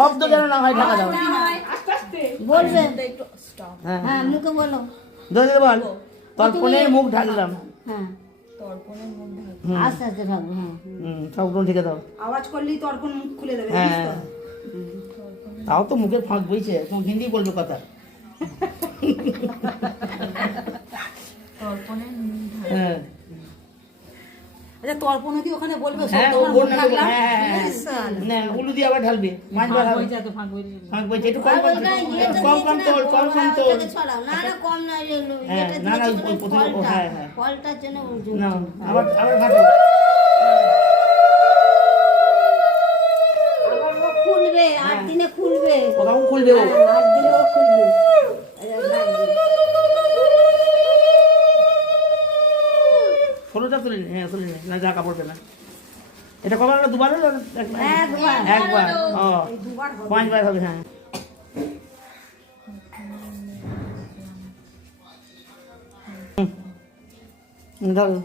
শব্দ যেন না হয় ঢাকা দাও। বলবে হ্যাঁ মুখে বলো। ধরে বল তর্পণের মুখ ঢাকলাম। হ্যাঁ আস্তে আস্তে ঢাকবো। হ্যাঁ সবগুলো ঠিক দাও। আওয়াজ করলেই তর্পণ মুখ খুলে দেবে। হ্যাঁ তাও তো মুখের ফাঁক বইছে, তুমি হিন্দি বলবে কথা। হ্যাঁ আচ্ছা তর্পণ কি ওখানে বলবে? হ্যাঁ ও বলবে না, উলু দিয়ে আবার ঢালবে। পাঁচবার হবে। ফাঁক বইছে একটু কম কম তোল, কম তোল। ছড়াও না না কম না হ্যাঁ না না হ্যাঁ হ্যাঁ ফলটার জন্য না আবার ঘাটো। খুলবে 8 দিনে খুলবে। কোথাও খুলবে ও। 8 দিনেও খুলবে। ষোলোটা তুলে নে, হ্যাঁ তুলে নে, না যা কাপড় পেনা। এটা কবার হলো? দুবার হলো? একবার। ও 5বার হবে। হ্যাঁ ধরো।